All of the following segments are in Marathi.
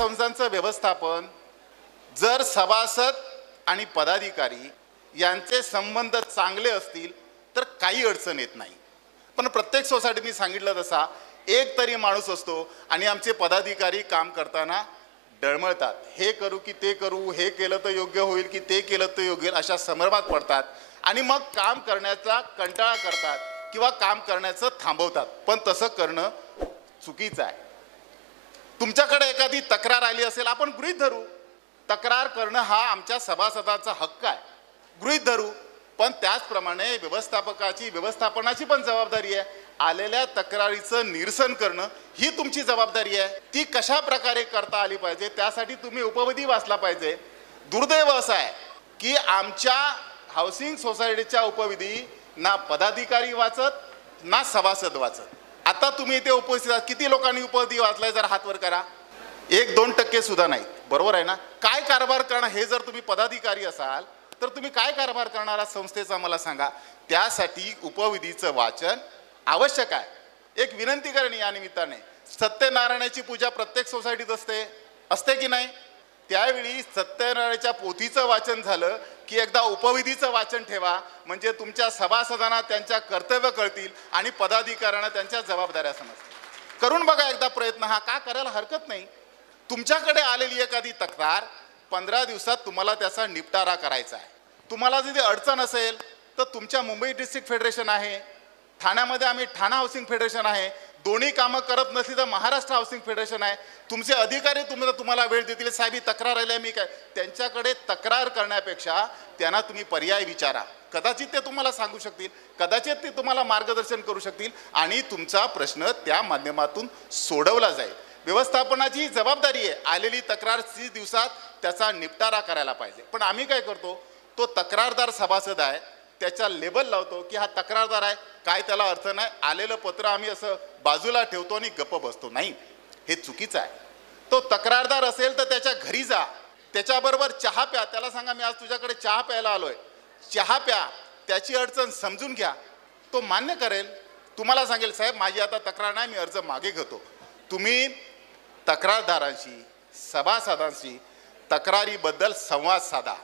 संस्थांचं व्यवस्थापन जर सभासद आणि पदाधिकारी यांचे संबंध चांगले असतील तर काही अडचण येत नाही. पण प्रत्येक सोसायटीने सांगितलं तसा एक तरी माणूस असतो आणि आमचे पदाधिकारी काम करताना डळमळतात. हे करू की ते करू, हे केलं तर योग्य होईल की ते केलं तर योग्य होईल, अशा संभ्रमात पडतात आणि मग काम करण्याचा कंटाळा करतात किंवा काम करण्याचं थांबवतात. पण तसं करणं चुकीचं आहे. तुमच्याकडे एखादी तक्रार आली असेल, आपण गृहीत धरू तक्रार करणं हा आमच्या सभासदांचा हक्क आहे, गृहीत धरू. पण त्याचप्रमाणे व्यवस्थापनाची पण जबाबदारी आहे. आलेल्या तक्रारीचं निरसन करणं ही तुमची जबाबदारी आहे. ती कशा प्रकारे करता आली पाहिजे त्यासाठी तुम्ही उपविधी वाचला पाहिजे. दुर्दैव असं आहे की आमच्या हाऊसिंग सोसायटीच्या उपविधी ना पदाधिकारी वाचत ना सभासद वाचत. आता तुम्ही इथे उपस्थित आहात, किती लोकांनी उपविधी वाचलाय जरा हात वर करा. 1-2% सुद्धा नाही. बरोबर आहे ना? काय कारभार करणं हे जर तुम्ही पदाधिकारी असाल तर तुम्ही काय कारभार करणारा संस्थेचा मला सांगा. त्यासाठी उपविधीचं वाचन आवश्यक आहे. एक विनंती करेन या निमित्ताने, सत्यनारायणाची पूजा प्रत्येक सोसायटीत असते की नाही? त्यावेळी सत्यनारायणाच्या पोथीचं वाचन झालं की एकदा उपविधीचं वाचन ठेवा, म्हणजे तुमच्या सभासदांना त्यांच्या कर्तव्य कळतील आणि पदाधिकाऱ्यांना त्यांच्या जबाबदाऱ्या समजतील. करून बघा एकदा प्रयत्न, हा का करायला हरकत नाही. तुमच्याकडे आलेली एखादी तक्रार 15 दिवसात तुम्हाला त्याचा निपटारा करायचा आहे. तुम्हाला जर अडचण असेल तर तुमच्या मुंबई डिस्ट्रिक्ट फेडरेशन आहे, ठाण्यामध्ये आम्ही ठाणा हाऊसिंग फेडरेशन आहे, दोन्ही कामं करत नसली तर महाराष्ट्र हाऊसिंग फेडरेशन आहे. तुमचे अधिकारी तुम्हाला वेळ देतील, साहेब ही तक्रार आली आहे मी काय. त्यांच्याकडे तक्रार करण्यापेक्षा त्यांना तुम्ही पर्याय विचारा. कदाचित ते तुम्हाला सांगू शकतील, कदाचित ते तुम्हाला मार्गदर्शन करू शकतील आणि तुमचा प्रश्न त्या माध्यमातून सोडवला जाईल. व्यवस्थापनाची जबाबदारी आहे आलेली तक्रार 30 दिवसात त्याचा निपटारा करायला पाहिजे. पण आम्ही काय करतो, तो तक्रारदार सभासद आहे त्याच्या लेबल लावतो की हा तक्रारदार आहे, काय त्याला अर्थ नाही, आलेलं पत्र आम्ही असं बाजूला ठेवतो आणि गप्प बसतो. नाही, हे चुकीचं आहे. तो तक्रारदार असेल तर त्याच्या घरी जा, त्याच्याबरोबर चहा प्या, त्याला सांगा मी आज तुझ्याकडे चहा प्यायला आलोय, चहा प्या, त्याची अडचण समजून घ्या. तो मान्य करेल, तुम्हाला सांगेल साहेब माझी आता तक्रार नाही, मी अर्ज मागे घेतो. तुम्ही तक्रारदारांशी सभासदांशी तक्रारीबद्दल संवाद साधा.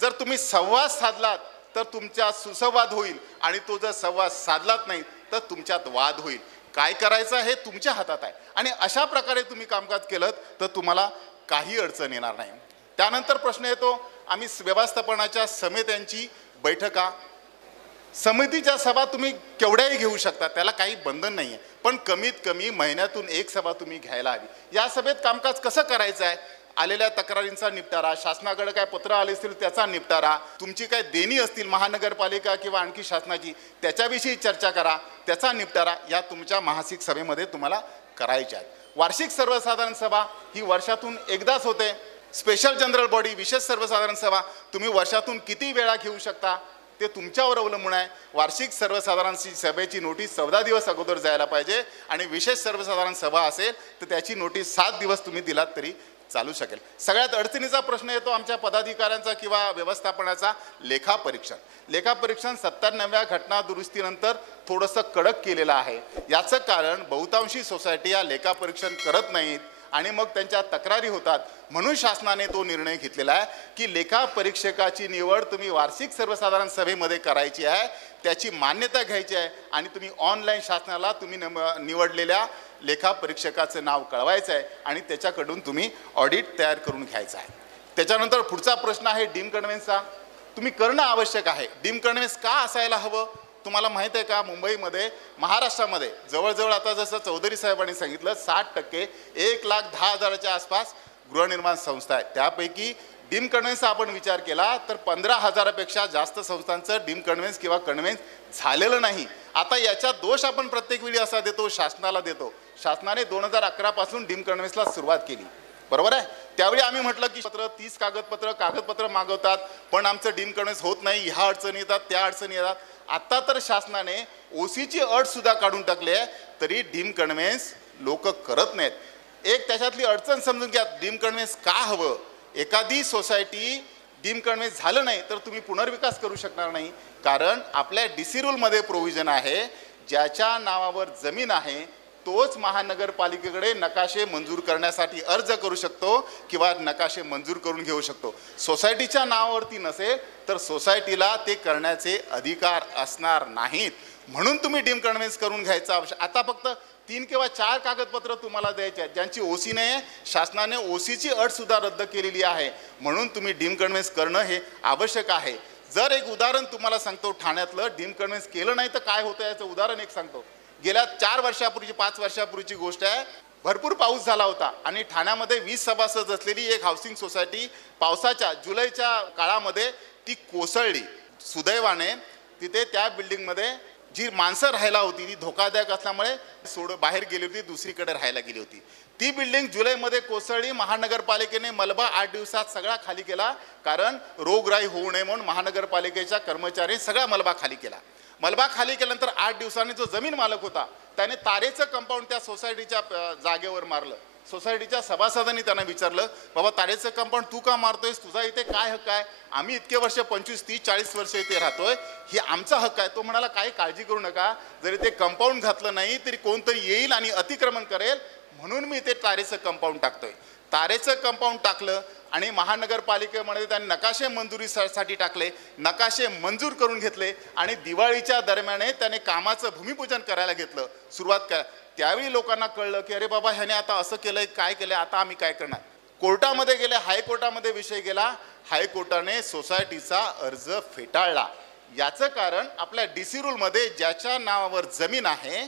जर तुम्ही संवाद साधलात तर तुमच्यात सुसंवाद होईल आणि तो जर संवाद साधलात नाही तर तुमच्यात वाद होईल. काय करायचं हे तुमच्या हातात आहे आणि अशा प्रकारे तुम्ही कामकाज केलं तर तुम्हाला काही अडचण येणार नाही. त्यानंतर प्रश्न येतो, आम्ही व्यवस्थापनाच्या समित्यांची बैठका, समितीच्या सभा तुम्ही केवढ्याही घेऊ शकता, त्याला काही बंधन नाही आहे. पण कमीत कमी महिन्यातून एक सभा तुम्ही घ्यायला हवी. या सभेत कामकाज कसं करायचं आहे, आलेल्या तक्रारींचा निपटारा, शासनाकडे काय पत्र आले असतील त्याचा निपटारा, तुमची काय देणी असतील महानगरपालिका किंवा आणखी शासनाची त्याच्याविषयी चर्चा करा, त्याचा निपटारा या तुमच्या मासिक सभेमध्ये तुम्हाला करायच्या आहेत. वार्षिक सर्वसाधारण सभा ही वर्षातून एकदाच होते. स्पेशल जनरल बॉडी विशेष सर्वसाधारण सभा तुम्ही वर्षातून किती वेळा घेऊ शकता ते तुमच्यावर अवलंबून आहे. वार्षिक सर्वसाधारण सभेची नोटीस 14 दिवस अगोदर जायला पाहिजे आणि विशेष सर्वसाधारण सभा असेल तर त्याची नोटीस 7 दिवस तुम्ही दिलात तरी चालू शकेल. सगळ्यात अडचणीचा प्रश्न येतो आमच्या पदाधिकाऱ्यांचा किंवा व्यवस्थापनाचा लेखापरीक्षण. लेखापरीक्षण 97व्या घटना दुरुस्तीनंतर थोडंसं कडक केलेलं आहे. याचं कारण बहुतांशी सोसायटी या लेखापरीक्षण करत नाहीत आणि मग त्यांच्या तक्रारी होतात. म्हणून शासनाने तो निर्णय घेतलेला आहे की लेखापरीक्षकाची निवड तुम्ही वार्षिक सर्वसाधारण सभेमध्ये करायची आहे, त्याची मान्यता घ्यायची आहे आणि तुम्ही ऑनलाईन शासनाला तुम्ही निवडलेल्या लेखापरीक्षकाचं नाव कळवायचं आहे आणि त्याच्याकडून तुम्ही ऑडिट तयार करून घ्यायचं आहे. त्याच्यानंतर पुढचा प्रश्न आहे डीम कन्व्हेन्सचा. तुम्ही करणं आवश्यक आहे. डीम कन्व्हेन्स का असायला हवं तुम्हाला माहिती आहे का? मुंबईमध्ये महाराष्ट्रामध्ये जवळजवळ आता जसं चौधरी साहेबांनी सांगितलं 60% 1,10,000च्या आसपास गृहनिर्माण संस्था आहेत. त्यापैकी डीम कन्व्हेन्सचा आपण विचार केला तर 15,000पेक्षा जास्त संस्थांचं डीम कन्व्हेन्स किंवा कन्व्हेन्स झालेलं नाही. आता याचा दोष आपण प्रत्येक वेळी असा देतो, शासनाला देतो. शासनाने 2011 पासून डीम कन्व्हेन्सला सुरुवात केली, बरोबर आहे. त्यावेळी आम्ही म्हटलं की 30 कागदपत्र मागवतात पण आमचं डीम कन्व्हेन्स होत नाही, ह्या अडचणी येतात त्या अडचणी येतात. आता तर शासनाने ओसीची अट सुद्धा काढून टाकली आहे तरी डीम कन्व्हेन्स लोक करत नाहीत. एक त्याच्यातली अडचण समजून घ्या, डीम कन्व्हेन्स का हवं. एखादी सोसायटी डीम कन्व्हेन्स झालं नाही तर तुम्ही पुनर्विकास करू शकणार नाही. कारण आपल्या DC रूलमध्ये प्रोव्हिजन आहे, ज्याच्या नावावर जमीन आहे तोच महानगरपालिकेकडे नकाशे मंजूर करण्यासाठी अर्ज करू शकतो किंवा नकाशे मंजूर करून घेऊ शकतो. सोसायटीच्या नावावरती नसेल तर सोसायटीला ते करण्याचे अधिकार असणार नाहीत. म्हणून तुम्ही डीम कन्व्हेन्स करून घ्यायचा आवश्यक. आता फक्त 3 किंवा 4 कागदपत्र तुम्हाला द्यायचे आहेत ज्यांची ओसी नाही आहे. शासनाने ओसीची अट सुद्धा रद्द केलेली आहे. म्हणून तुम्ही डीम कन्व्हेन्स करणं हे आवश्यक आहे. जर एक उदाहरण तुम्हाला सांगतो, ठाण्यातलं डीम कन्व्हेन्स केलं नाही तर काय होतं याचं उदाहरण एक सांगतो. गेल्या 4 वर्षापूर्वीची 5 वर्षापूर्वीची गोष्ट आहे. भरपूर पाऊस झाला होता आणि ठाण्यामध्ये 20 सभासद असलेली एक हाऊसिंग सोसायटी पावसाच्या जुलैच्या काळामध्ये ती कोसळली. सुदैवाने तिथे त्या बिल्डिंगमध्ये जी माणसं राहायला होती ती धोकादायक असल्यामुळे बाहेर गेली होती, दुसरीकडे राहायला गेली होती. ती बिल्डिंग जुलैमध्ये कोसळली. महानगरपालिकेने मलबा 8 दिवसात सगळा खाली केला, कारण रोगराई होऊ नये म्हणून महानगरपालिकेच्या कर्मचाऱ्यांनी सगळा मलबा खाली केला. मलबा खाली केल्यानंतर 8 दिवसांनी जो जमीन मालक होता त्याने तारेचं कंपाऊंड त्या सोसायटीच्या जागेवर मारलं. सोसायटीच्या सभासदांनी त्यांना विचारलं, बाबा तारेचं कंपाऊंड तू का मारतोयस, तुझा इथे काय हक्क आहे? आम्ही इतके वर्ष 25, 30, 40 वर्ष इथे राहतोय, ही आमचा हक्क आहे. तो म्हणाला, काही काळजी करू नका, जरी ते कंपाऊंड घातलं नाही तरी कोणतरी येईल आणि अतिक्रमण करेल, म्हणून मी इथे तारेचं कंपाऊंड टाकतोय. तारेचं कंपाऊंड टाकलं आणि महानगरपालिकेमध्ये त्यांनी नकाशे मंजुरीसाठी टाकले. नकाशे मंजूर करून घेतले आणि दिवाळीच्या दरम्यान त्याने कामाचं भूमिपूजन करायला घेतलं, सुरुवात करा. त्यावेळी लोकांना कळलं की अरे बाबा ह्याने आता असं केलंय, काय केलंय, आता आम्ही काय करणार. कोर्टामध्ये गेले, हायकोर्टामध्ये विषय गेला. हायकोर्टाने सोसायटीचा अर्ज फेटाळला. याचं कारण आपल्या DC रूलमध्ये ज्याच्या नावावर जमीन आहे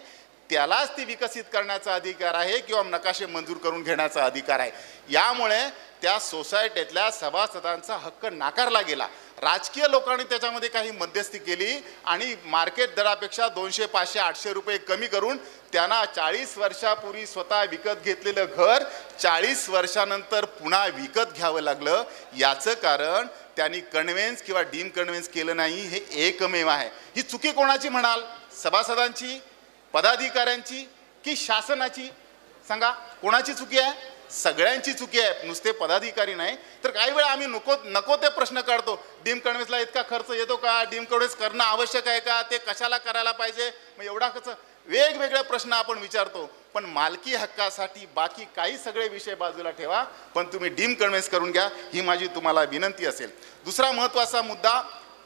त्यालाच ती विकसित करण्याचा अधिकार आहे किंवा नकाशे मंजूर करून घेण्याचा अधिकार आहे. यामुळे त्या सोसायटीतल्या सभासदांचा हक्क नाकारला गेला. राजकीय लोकांनी त्याच्यामध्ये काही मध्यस्थी केली आणि मार्केट दरापेक्षा 200, 500, 800 रुपये कमी करून त्यांना 40 वर्षापूर्वी स्वतः विकत घेतलेलं घर 40 वर्षानंतर पुन्हा विकत घ्यावं लागलं. याचं कारण त्यांनी कन्व्हेन्स किंवा डीम कन्व्हेन्स केलं नाही, हे एकमेव आहे. ही चुकी कोणाची म्हणाल? सभासदांची, पदाधिकाऱ्यांची की शासनाची? सांगा, कोणाची चुकी आहे? सगळ्यांची चुकी आहे, नुसते पदाधिकारी नाही. तर काही वेळा आम्ही नको ते प्रश्न काढतो. डीम कन्व्हेन्सला इतका खर्च येतो का? डीम कन्व्हेन्स करणं आवश्यक आहे का? ते कशाला करायला पाहिजे? मग एवढा खर्च, वेगवेगळे प्रश्न आपण विचारतो. पण मालकी हक्कासाठी बाकी काही सगळे विषय बाजूला ठेवा, पण तुम्ही डीम कन्व्हेन्स करून घ्या, ही माझी तुम्हाला विनंती असेल. दुसरा महत्त्वाचा मुद्दा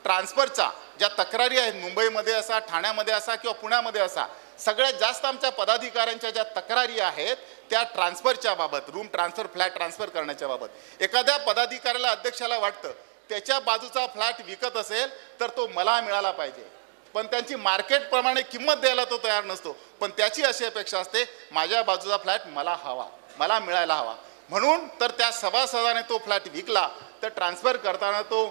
ट्रान्सफरचा. ज्या तक्रारी आहेत, मुंबईमध्ये असा, ठाण्यामध्ये असा किंवा पुण्यामध्ये असा, सगळ्यात जास्त आमच्या पदाधिकाऱ्यांच्या ज्या तक्रारी आहेत त्या ट्रान्सफरच्या बाबत, रूम ट्रान्सफर, फ्लॅट ट्रान्सफर करण्याच्या बाबत. एखाद्या पदाधिकाऱ्याला, अध्यक्षाला वाटतं त्याच्या बाजूचा फ्लॅट विकत असेल तर तो मला मिळाला पाहिजे, पण त्यांची मार्केटप्रमाणे किंमत द्यायला तो तयार नसतो. पण त्याची अशी अपेक्षा असते, माझ्या बाजूचा फ्लॅट मला हवा, मला मिळायला हवा. म्हणून तर त्या सभासदाने तो फ्लॅट विकला तर ट्रान्सफर करताना तो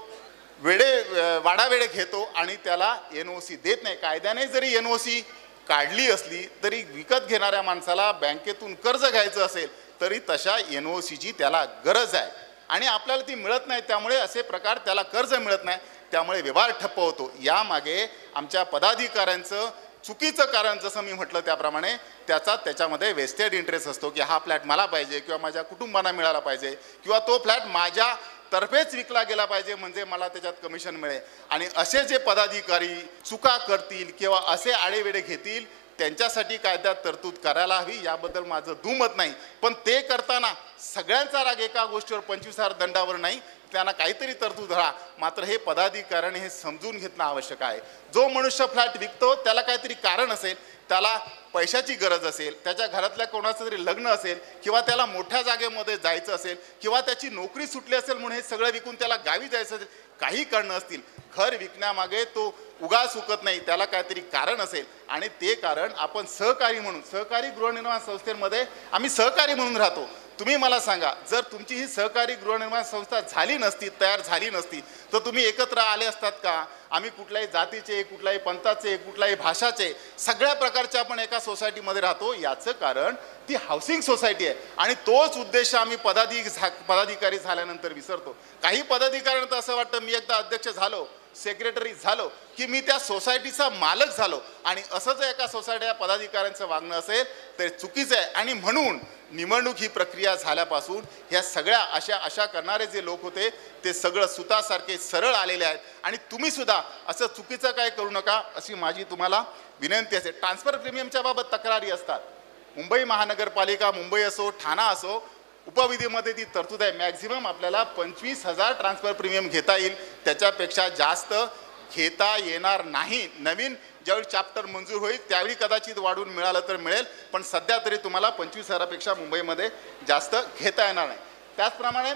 वाडावेडे घेतो आणि त्याला NOC देत नाही. कायद्याने जरी NOC काढली असली तरी विकत घेणाऱ्या माणसाला बँकेतून कर्ज घ्यायचं असेल तरी तशा NOCची त्याला गरज आहे आणि आपल्याला ती मिळत नाही. त्यामुळे असे प्रकार, त्याला कर्ज मिळत नाही, त्यामुळे व्यवहार ठप्प होतो. यामागे आमच्या पदाधिकाऱ्यांचं चुकीचं कारण, जसं मी म्हटलं त्याप्रमाणे, त्याच्यामध्ये वेस्टेड इंटरेस्ट असतो की हा फ्लॅट मला पाहिजे किंवा माझ्या कुटुंबाला मिळाला पाहिजे किंवा तो फ्लॅट माझ्या तर्फेच विकला गेला पाहिजे म्हणजे मला त्याच्यात कमिशन मिळेल. आणि असे जे पदाधिकारी चुका करतील किंवा असे आडेवेडे घेतील त्यांच्यासाठी कायद्यात तरतूद करायला हवी, याबद्दल माझं दुमत नाही. पण ते करताना सगळ्यांचा राग एका गोष्टीवर 25,000 दंडावर नाही, त्यांना काहीतरी तरतूद राहा. मात्र हे पदाधिकाऱ्याने हे समजून घेणं आवश्यक आहे. जो मनुष्य फ्लॅट विकतो त्याला काहीतरी कारण असेल, त्याला पैशाची गरज असेल, त्याच्या घरातल्या कोणाचं तरी लग्न असेल किंवा त्याला मोठ्या जागेमध्ये जायचं असेल किंवा त्याची नोकरी सुटली असेल म्हणून हे सगळं विकून त्याला गावी जायचं असेल, काही कारणं असतील. घर विकण्यामागे तो उगाच उकत नाही, त्याला काहीतरी कारण असेल आणि ते कारण आपण सहकारी म्हणून, सहकारी गृहनिर्माण संस्थेमध्ये आम्ही सहकारी म्हणून राहतो. तुम्ही मला सांगा, जर तुमची ही सहकारी गृहनिर्माण संस्था झाली नसती, तयार झाली नसती, तर तुम्ही एकत्र आले असतात का? आम्ही कुठल्याही जातीचे, कुठल्याही पंथाचे, कुठल्याही भाषाचे, सगळ्या प्रकारचे आपण एका सोसायटीमध्ये राहतो. याचं कारण ती हाऊसिंग सोसायटी आहे आणि तोच उद्देश आम्ही पदाधिकारी झाल्यानंतर विसरतो. काही पदाधिकाऱ्यांना तर असं वाटतं, मी एकदा अध्यक्ष झालो, सेक्रेटरी झालो की मी त्या सोसायटीचा मालक झालो, आणि असं जर एका सोसायटीच्या पदाधिकाऱ्यांचं वागणं असेल तर चुकीचं आहे. आणि म्हणून निवडणूक ही प्रक्रिया झाल्यापासून ह्या सगळ्या अशा करणारे जे लोक होते ते सगळं सुतासारखे सरळ आलेले आहेत. आणि तुम्ही सुद्धा असं चुकीचं काय करू नका अशी माझी तुम्हाला विनंती असेल. ट्रान्सफर प्रीमियमच्या बाबत तक्रारी असतात, मुंबई महानगरपालिका, मुंबई असो, ठाणा असो, उपविधीमध्ये ती तरतूद आहे. मॅक्झिमम आपल्याला 25,000 ट्रान्सफर प्रीमियम घेता येईल, त्याच्यापेक्षा जास्त घेता येणार नाही. नवीन ज्यावेळी चॅप्टर मंजूर होईल त्यावेळी कदाचित वाढून मिळालं तर मिळेल, पण सध्या तरी तुम्हाला 25,000पेक्षा मुंबईमध्ये जास्त घेता येणार नाही. त्याचप्रमाणे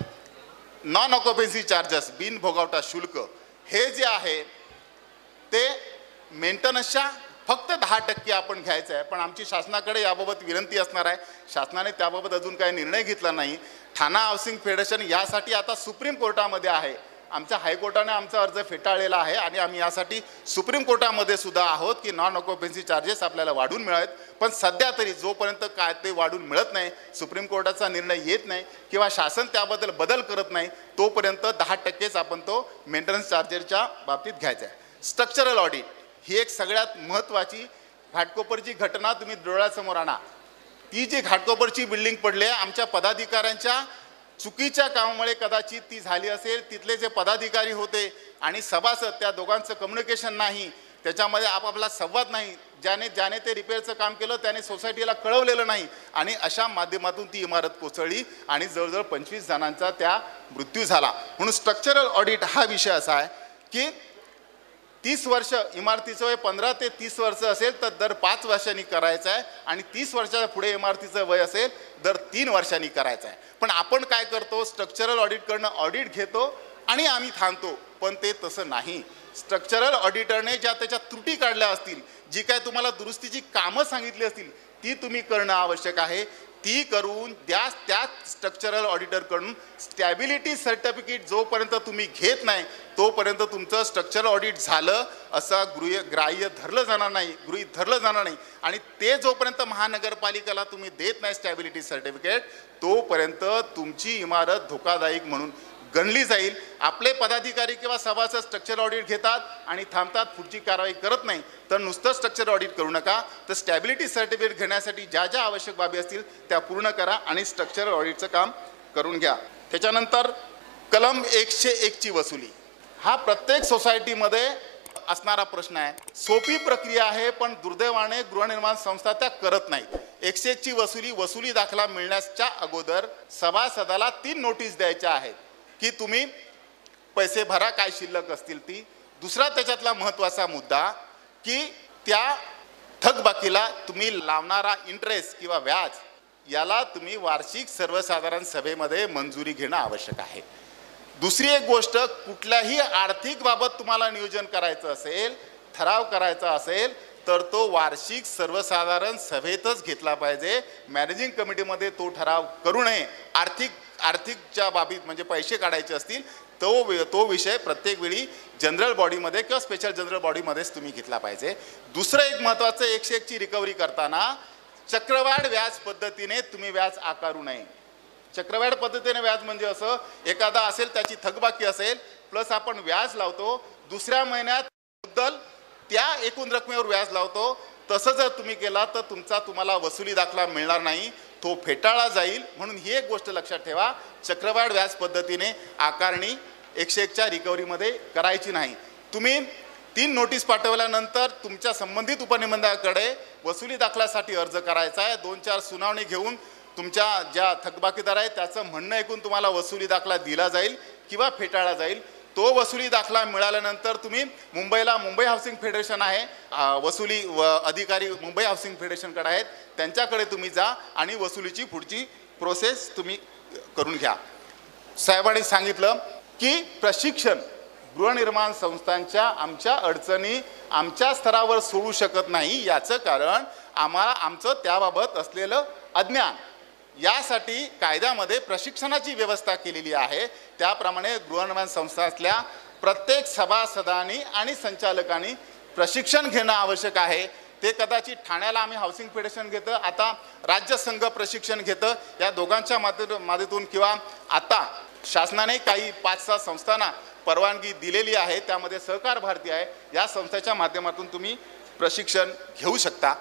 नॉन ऑक्युपन्सी चार्जेस, बिन भोगावटा शुल्क, हे जे आहे ते मेंटेनन्सच्या फक्त 10% आपण घ्यायचं आहे. पण आमची शासनाकडे याबाबत विनंती असणार आहे, शासनाने त्याबाबत अजून काही निर्णय घेतला नाही. ठाणा हाऊसिंग फेडरेशन यासाठी आता सुप्रीम कोर्टामध्ये आहे. आमच्या हायकोर्टाने आमचा अर्ज फेटाळलेला आहे आणि आम्ही यासाठी सुप्रीम कोर्टामध्ये सुद्धा आहोत की नॉन ऑक्युपन्सी चार्जेस आपल्याला वाढून मिळावेत. पण सध्या तरी जोपर्यंत काय ते वाढून मिळत नाही, सुप्रीम कोर्टाचा निर्णय येत नाही किंवा शासन त्याबद्दल बदल करत नाही, तोपर्यंत 10%च आपण तो मेंटेनन्स चार्जेसच्या बाबतीत घ्यायचा आहे. स्ट्रक्चरल ऑडिट ही एक सगळ्यात महत्त्वाची, घाटकोपरची घटना तुम्ही डोळ्यासमोर आणा. ती जी घाटकोपरची बिल्डिंग पडली आहे, आमच्या पदाधिकाऱ्यांच्या चुकीच्या कामामुळे कदाचित ती झाली असेल. तिथले जे पदाधिकारी होते आणि सभासद, त्या दोघांचं कम्युनिकेशन नाही, त्याच्यामध्ये आपापला संवाद नाही. ज्याने ते रिपेअरचं काम केलं त्याने सोसायटीला कळवलेलं नाही आणि अशा माध्यमातून ती इमारत कोसळली आणि जवळजवळ 25 जणांचा त्या मृत्यू झाला. म्हणून स्ट्रक्चरल ऑडिट हा विषय असा आहे की 30 वर्ष, इमारतीचं वय 15 ते 30 वर्ष असेल तर दर 5 वर्षांनी करायचं आहे आणि 30 वर्षाच्या पुढे इमारतीचं वय असेल दर 3 वर्षांनी करायचं आहे. पण आपण काय करतो, स्ट्रक्चरल ऑडिटकडनं ऑडिट घेतो आणि आम्ही थांबतो, पण ते तसं नाही. स्ट्रक्चरल ऑडिटरने ज्या त्याच्या त्रुटी काढल्या असतील, जी काय तुम्हाला दुरुस्तीची कामं सांगितली असतील, ती तुम्ही करणं आवश्यक आहे. ती करून त्या स्ट्रक्चरल ऑडिटरकडून स्टॅबिलिटी सर्टिफिकेट जोपर्यंत तुम्ही घेत नाही तोपर्यंत तुमचं स्ट्रक्चरल ऑडिट झालं असं ग्राह्य धरलं जाणार नाही, गृहीत धरलं जाणार नाही. आणि ते जोपर्यंत महानगरपालिकेला तुम्ही देत नाही स्टॅबिलिटी सर्टिफिकेट, तोपर्यंत तुमची इमारत धोकादायक म्हणून गणली जाईल. आपले पदाधिकारी किंवा सभासद स्ट्रक्चर ऑडिट घेतात आणि थांबतात, पुढची कारवाई करत नाही. तर नुसतं स्ट्रक्चर ऑडिट करू नका, तर स्टॅबिलिटी सर्टिफिकेट घेण्यासाठी ज्या ज्या आवश्यक बाबी असतील त्या पूर्ण करा आणि स्ट्रक्चर ऑडिटचं काम करून घ्या. त्याच्यानंतर कलम 101 ची वसुली, हा प्रत्येक सोसायटीमध्ये असणारा प्रश्न आहे. सोपी प्रक्रिया आहे, पण दुर्दैवाने गृहनिर्माण संस्था त्या करत नाहीत. 101 ची वसुली दाखला मिळण्याच्या अगोदर सभासदाला 3 नोटीस द्यायच्या आहेत की तुम्ही पैसे भरा, काय शिल्लक असतील ती. दुसरा त्याच्यातला महत्त्वाचा मुद्दा की त्या थकबाकीला तुम्ही लावणारा इंटरेस्ट किंवा व्याज, याला तुम्ही वार्षिक सर्वसाधारण सभेमध्ये मंजुरी घेणं आवश्यक आहे. दुसरी एक गोष्ट, कुठल्याही आर्थिक बाबत तुम्हाला नियोजन करायचं असेल, ठराव करायचा असेल, तर तो वार्षिक सर्वसाधारण सभेतच घेतला पाहिजे. मॅनेजिंग कमिटीमध्ये तो ठराव करू नये. आर्थिकच्या बाबतीत म्हणजे पैसे काढायचे असतील तो विषय प्रत्येक वेळी जनरल बॉडीमध्ये किंवा स्पेशल जनरल बॉडीमध्येच तुम्ही घेतला पाहिजे. दुसरं एक महत्त्वाचं, 101 ची रिकव्हरी करताना चक्रवाढ व्याज पद्धतीने तुम्ही व्याज आकारू नये. चक्रवाढ पद्धतीने व्याज म्हणजे असं, एखादा असेल त्याची थकबाकी असेल प्लस आपण व्याज लावतो, दुसऱ्या महिन्यात मुद्दल त्या एकूण रकमेवर व्याज लावतो. तसं जर तुम्ही केला तर तुम्हाला वसुली दाखला मिळणार नाही, तो फेटाळला जाईल. म्हणून ही एक गोष्ट लक्षात ठेवा, चक्रवाढ व्याज पद्धतीने आकारणी 101 च्या रिकव्हरीमध्ये करायची नाही. तुम्ही 3 नोटीस पाठवल्यानंतर तुमच्या संबंधित उपनिबंधकाकडे वसुली दाखल्यासाठी अर्ज करायचा आहे. 2-4 सुनावणी घेऊन तुमच्या ज्या थकबाकीदार आहेत त्याचं म्हणणं ऐकून तुम्हाला वसुली दाखला दिला जाईल किंवा फेटाळला जाईल. तो वसुली दाखला मिळाल्यानंतर तुम्ही मुंबई हाऊसिंग फेडरेशन आहे, वसुली अधिकारी मुंबई हाऊसिंग फेडरेशनकडे आहेत, त्यांच्याकडे तुम्ही जा आणि वसुलीची पुढची प्रोसेस तुम्ही करून घ्या. साहेबांनी सांगितलं की प्रशिक्षण गृहनिर्माण संस्थांच्या आमच्या अडचणी आमच्या स्तरावर सोडू शकत नाही. याचं कारण आमचं त्याबाबत असलेलं अज्ञान. यासाठी कायद्यामध्ये प्रशिक्षणाची व्यवस्था केलेली आहे. त्याप्रमाणे गृहनिर्माण संस्थांतल्या प्रत्येक सभासदांनी आणि संचालकांनी प्रशिक्षण घेणं आवश्यक आहे. ते कदाचित ठाण्याला आम्ही हाऊसिंग फेडरेशन घेतं, आता राज्य संघ प्रशिक्षण घेतं. या दोघांच्या माध्यमातून किंवा आता शासनाने काही 5-6 संस्थांना परवानगी दिलेली आहे, त्यामध्ये सहकार भारती आहे. या संस्थेच्या माध्यमातून तुम्ही प्रशिक्षण घेऊ शकता.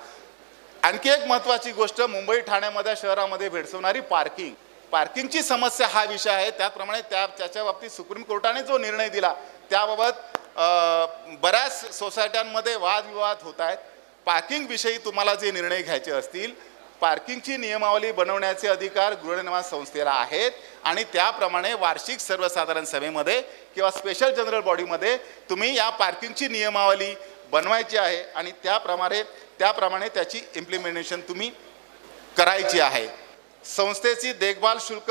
आणखी एक महत्त्वाची गोष्ट, मुंबई ठाण्यामध्ये शहरामध्ये भेडसावणारी पार्किंगची समस्या हा विषय आहे. त्याचप्रमाणे त्याच्या बाबतीत सुप्रीम कोर्टाने जो निर्णय दिला त्याबाबत बऱ्याच सोसायट्यांमध्ये वादविवाद होत आहेत. पार्किंग विषयी तुम्हाला जे निर्णय घ्यायचे असतील पार्किंगची नियमावली बनवण्याचे अधिकार गृहनिर्माण संस्थेला आहेत आणि त्याप्रमाणे वार्षिक सर्वसाधारण सभेमध्ये किंवा स्पेशल जनरल बॉडीमध्ये तुम्ही या पार्किंगची नियमावली बनवायची आहे आणि त्याप्रमाणे त्याची इम्प्लिमेंटेशन तुम्ही करायची आहे. संस्थेची देखभाल शुल्क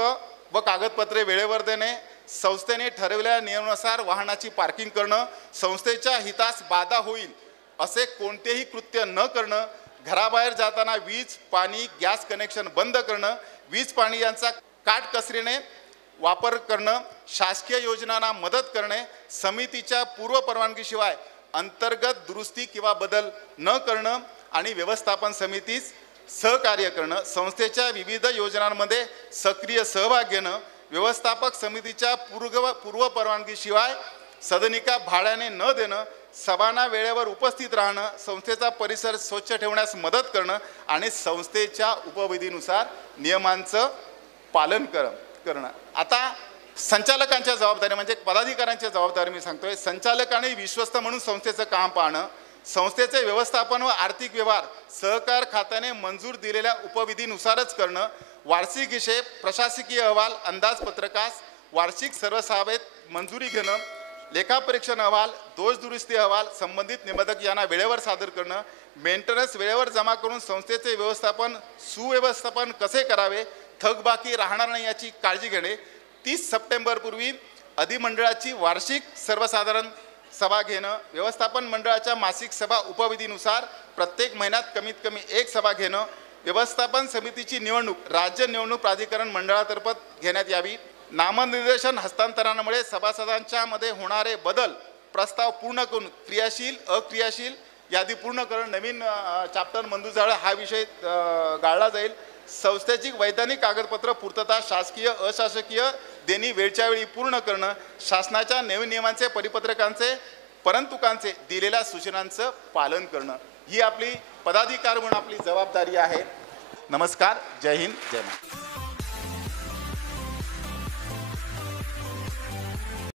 व कागदपत्रे वेळेवर देणे, संस्थेने ठरवलेल्या नियमानुसार वाहनाची पार्किंग करणं, संस्थेच्या हितास बाधा होईल असे कोणतेही कृत्य न करणं, घराबाहेर जाताना वीज, पाणी, गॅस कनेक्शन बंद करणं, वीज पाणी यांचा काटकसरीने वापर करणं, शासकीय योजनांना मदत करणे, समितीच्या पूर्व परवानगीशिवाय अंतर्गत दुरुस्ती किंवा बदल न करणं आणि व्यवस्थापन समितीस सहकार्य करणं, संस्थेच्या विविध योजनांमध्ये सक्रिय सहभाग घेणं, व्यवस्थापक समितीच्या पूर्व परवानगीशिवाय सदनिका भाड्याने न देणं, सभांना वेळेवर उपस्थित राहणं, संस्थेचा परिसर स्वच्छ ठेवण्यास मदत करणं आणि संस्थेच्या उपविधीनुसार नियमांचं पालन करणं. आता संचालकांच्या जबाबदारी म्हणजे पदाधिकाऱ्यांच्या जबाबदारी मी सांगतोय. संचालकांनी विश्वस्त म्हणून संस्थेचं काम पाहणं, संस्थेचे व्यवस्थापन व आर्थिक व्यवहार सहकार खात्याने मंजूर दिलेल्या उपविधीनुसारच करणं, वार्षिक हिशेब, प्रशासकीय अहवाल, अंदाजपत्रकास वार्षिक सर्वसभेत मंजुरी घेणं, लेखापरीक्षण अहवाल, दोष दुरुस्ती अहवाल संबंधित निबंधक यांना वेळेवर सादर करणं, मेंटेनन्स वेळेवर जमा करून संस्थेचे सुव्यवस्थापन कसे करावे, थकबाकी राहणार नाही याची काळजी घेणे, 30 सप्टेंबरपूर्वी अधिमंडळाची वार्षिक सर्वसाधारण सभा घेणं, व्यवस्थापन मंडळाच्या मासिक सभा उपविधीनुसार प्रत्येक महिन्यात कमीत कमी एक सभा घेणं, व्यवस्थापन समितीची निवडणूक राज्य निवडणूक प्राधिकरण मंडळातर्फे घेण्यात यावी, नामनिर्देशन हस्तांतरणामुळे सभासदांच्या मध्ये होणारे बदल प्रस्ताव पूर्ण करून क्रियाशील अक्रियाशील यादी पूर्ण करून नवीन चॅप्टर मंजूर झाला हा विषय गाळला जाईल. संस्थेची वैधानिक कागदपत्र पूर्तता, शासकीय अशासकीय देणी वेळच्या वेळी पूर्ण करणं, शासनाच्या नवीन नियमांचे परिपत्रकांचे परंतुकांचे दिलेल्या सूचनांचं पालन करणं ही आपली पदाधिकारी म्हणून आपली जबाबदारी आहे. नमस्कार. जय हिंद. जय महाराष्ट्र.